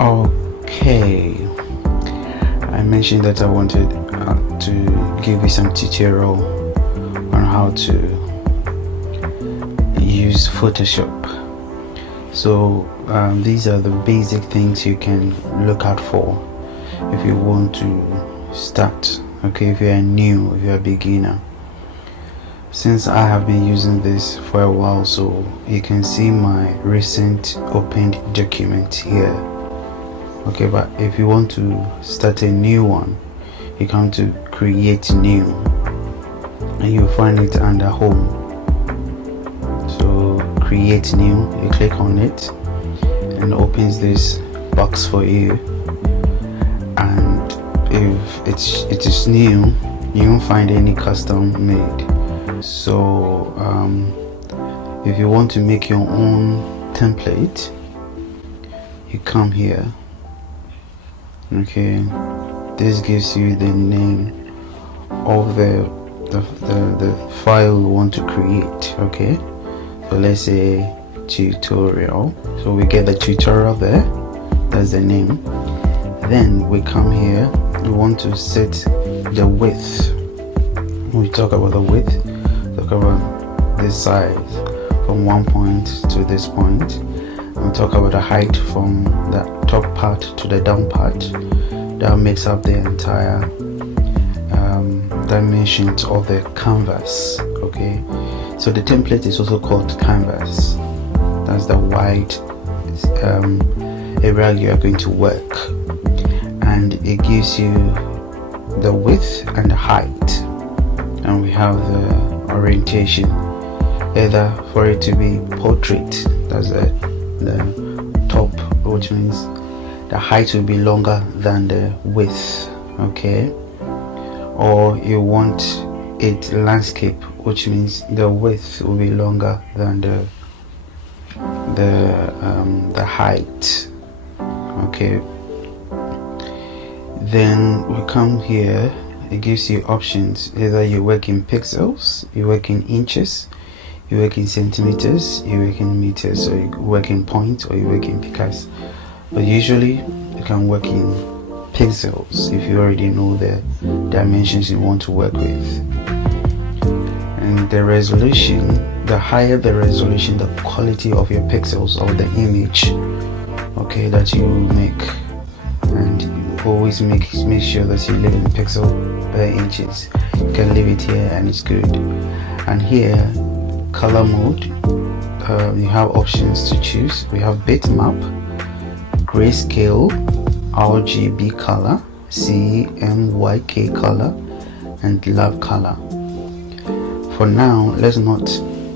Okay, I mentioned that I wanted to give you some tutorial on how to use Photoshop. So these are the basic things you can look out for if you want to start. Okay, if you're new, if you're a beginner. Since I have been using this for a while, so you can see my recent opened document here. Okay, but if you want to start a new one, you come to create new and you find it under home. So create new, you click on it and it opens this box for you. And if it is new, you won't find any custom made. So if you want to make your own template, you come here. Okay, this gives you the name of the file you want to create. Okay, so let's say tutorial. So we get the tutorial there, that's the name. Then we come here, we want to set the width. When we talk about the width, talk about this size from one point to this point. We talk about the height from the top part to the down part. That makes up the entire dimensions of the canvas. Okay, so the template is also called canvas. That's the wide area you are going to work, and it gives you the width and the height, and we have the orientation, either for it to be portrait, that's the top, which means the height will be longer than the width. Okay, or you want it landscape, which means the width will be longer than the height. Okay, then we come here, it gives you options. Either you work in pixels, you work in inches, you work in centimeters, you work in meters, or you work in points, or you work in picas. But usually you can work in pixels if you already know the dimensions you want to work with. And the resolution, the higher the resolution, the quality of your pixels or the image, okay, that you make. And you always make sure that you live in pixel per inches. You can leave it here and it's good. And here, color mode, you have options to choose. We have bitmap, grayscale, RGB color, CMYK color, and love color. For now, let's not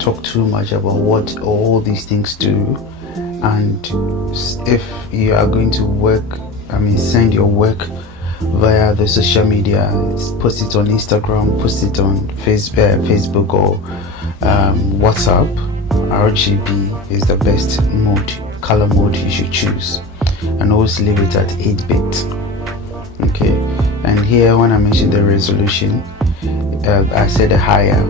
talk too much about what all these things do. And if you are going to work, send your work via the social media, post it on Instagram, post it on Facebook or WhatsApp, RGB is the best mode, color mode you should choose, and always leave it at 8-bit. Okay, and here when I mentioned the resolution, I said the higher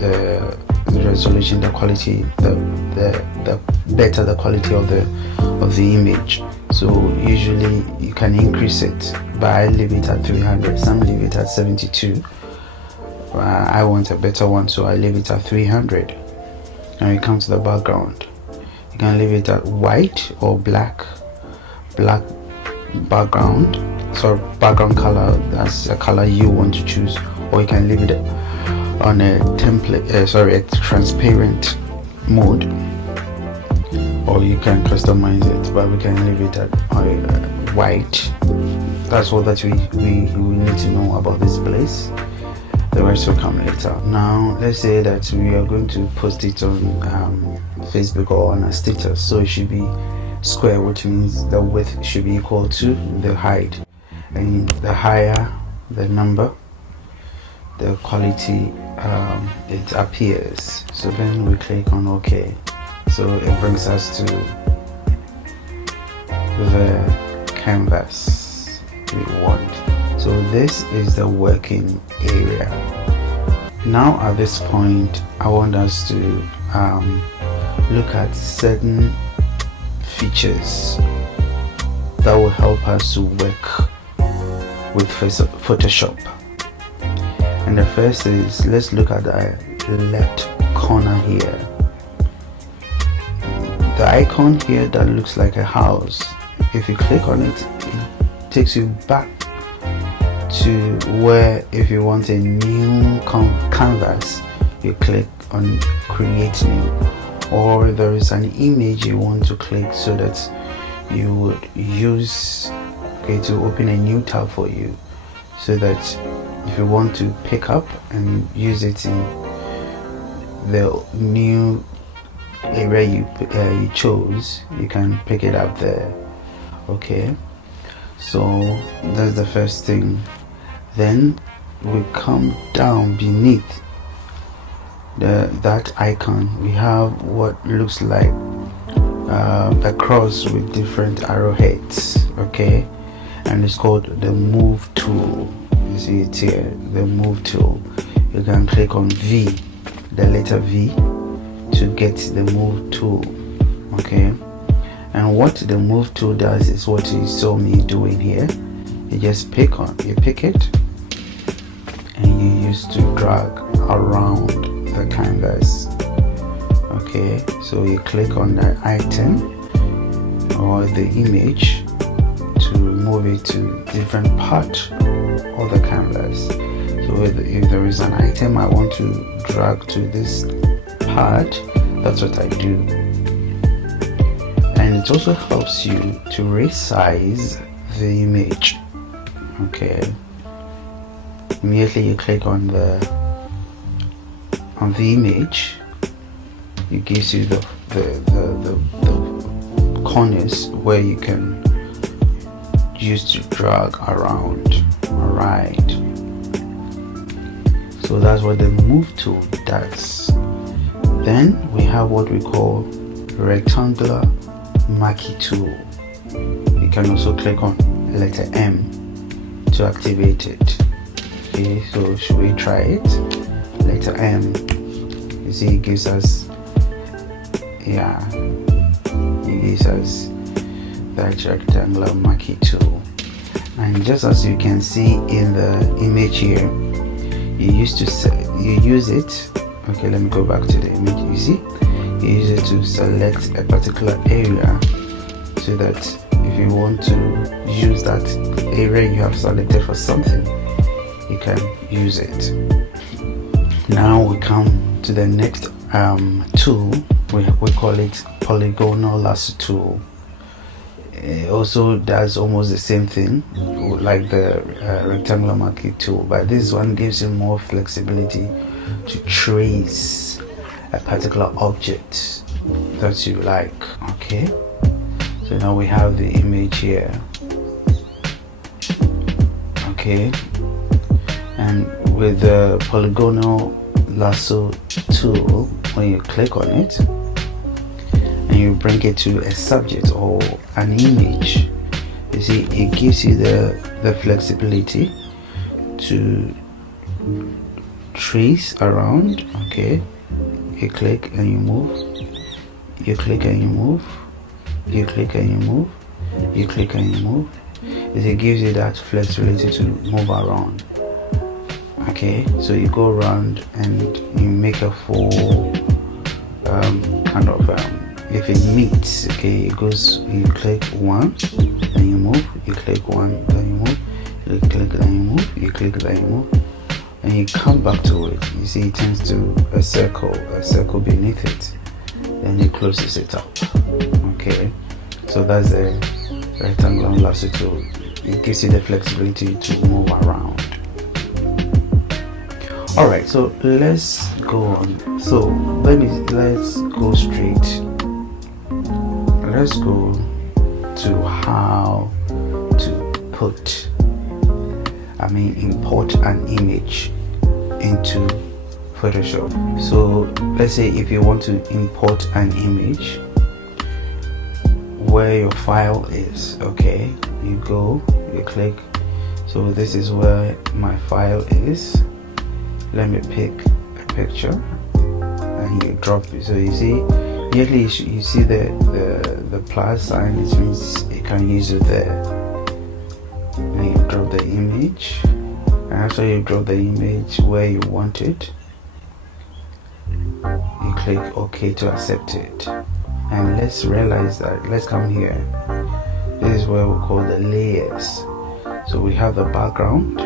the resolution, the quality, the better the quality of the image. So usually you can increase it, but I leave it at 300. Some leave it at 72. I want a better one, so I leave it at 300. Now you come to the background. You can leave it at white or black background. So background color, that's a color you want to choose, or you can leave it on a template, a transparent mode, or you can customize it, but we can leave it at white. That's all that we need to know about this place. The rest will come later. Now let's say that we are going to post it on Facebook or on a status, so it should be square, which means the width should be equal to the height, and the higher the number, the quality it appears. So then we click on OK. So it brings us to the canvas we want. So this is the working area. Now at this point, I want us to look at certain features that will help us to work with Photoshop. And the first is, let's look at the left corner here. The icon here that looks like a house, if you click on it, it takes you back to where, if you want a new canvas, you click on create new, or there is an image you want to click so that you would use to open a new tab for you, so that if you want to pick up and use it in the new area you chose, you can pick it up there. Okay, so that's the first thing. Then we come down beneath that icon. We have what looks like a cross with different arrowheads. Okay, and it's called the move tool. You see it here, the move tool. You can click on V, the letter V, to get the move tool. Okay, and what the move tool does is what you saw me doing here. You just pick it, and you use to drag around the canvas. Okay, so you click on the item or the image to move it to different part of the canvas. So if there is an item I want to drag to this part, that's what I do. And it also helps you to resize the image. Okay, immediately you click on the image, it gives you the corners where you can use to drag around. Alright, so that's what the move tool does. Then we have what we call rectangular marquee tool. You can also click on letter M to activate it. Okay, so should we try it? Letter M. You see, it gives us, that rectangular marquee tool. And just as you can see in the image here, you use it. Okay, let me go back to the image. You see, you use it to select a particular area, so that if you want to use that area you have selected for something, you can use it. Now we come to the next tool. We call it polygonal lasso tool. It also does almost the same thing like the rectangular marquee tool, but this one gives you more flexibility to trace a particular object that you like. Okay, so now we have the image here. Okay, and with the polygonal lasso tool, when you click on it and you bring it to a subject or an image, you see it gives you the flexibility to trace around. Okay, you click and you move, you click and you move, you click and you move, you click and you move. It gives you that flexibility to move around. Okay, so you go around and you make a full kind of if it meets, okay, it goes, you click one, then you move, you click one, then you move, you click, then you move, you click, then you move, and you come back to it. You see it turns to a circle beneath it, then it closes it up. Okay, so that's the rectangular lasso tool. It gives you the flexibility to move around. Alright, so let's go on. So let's go straight. Let's go to how to import an image into Photoshop. So let's say if you want to import an image, where your file is, okay, you go, you click. So this is where my file is. Let me pick a picture and you drop it. So you see immediately you see the plus sign, it means you can use it there. And you drop the image, and after you drop the image where you want it, you click OK to accept it. And let's realize that, let's come here, this is where we call the layers. So we have the background,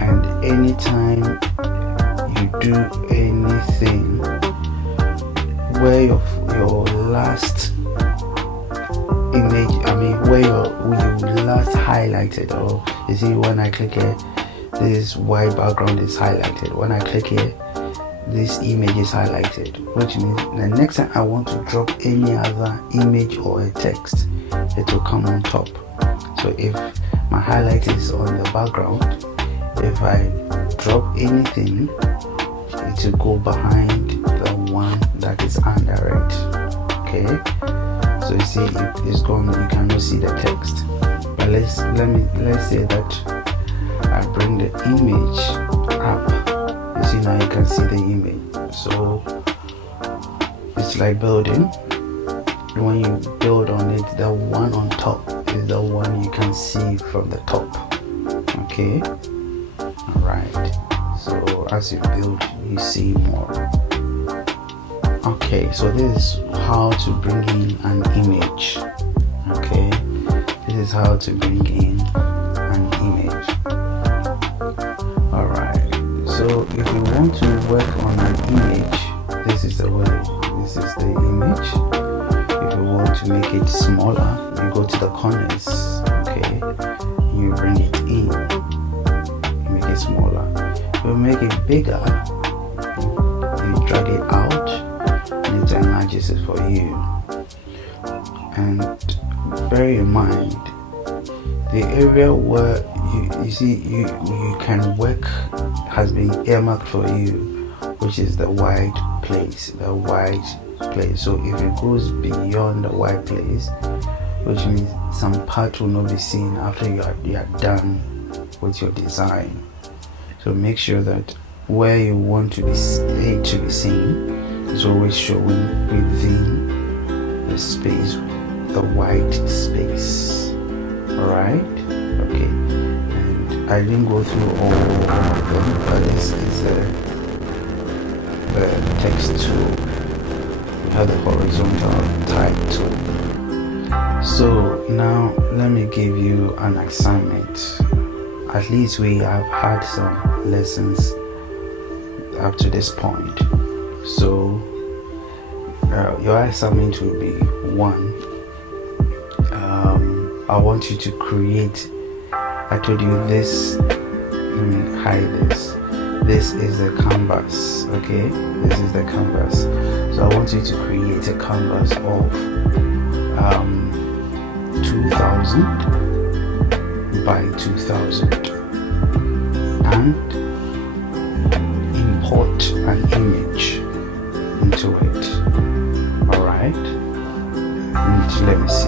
and anytime you do anything where your last image, where you last highlighted, or you see when I click here, this white background is highlighted. When I click here, this image is highlighted, which means the next time I want to drop any other image or a text, it will come on top. So if my highlight is on the background, if I drop anything, it will go behind the one that is under it. Okay, so you see it's gone, you cannot see the text. But let's say that I bring the image up. You see, now you can see the image. So it's like building. When you build on it, the one on top is the one you can see from the top. Okay, all right. So as you build, you see more. Okay, so this is how to bring in an image. Okay, this is how to bring in an image. Alright, so if you want to work on an image, this is the way, this is the image. If you want to make it smaller, you go to the corners, okay, you bring it in, you make it smaller. If you make it bigger, you drag it out, and it enlarges it for you. And bear in mind, the area where you see you can work has been earmarked for you, which is the white place, So if it goes beyond the white place, which means some part will not be seen after you are done with your design. So make sure that where you want to be seen is always showing within the space, the white space. Alright, okay. And I didn't go through all of them, but this is the text tool. We have the horizontal type tool. So now let me give you an assignment. At least we have had some lessons up to this point. So your assignment will be 1. I want you to create, I told you this, let me hide this. This is the canvas, okay? This is the canvas. So I want you to create a canvas of 2000 by 2000 and import an image into it. Alright? And let me see.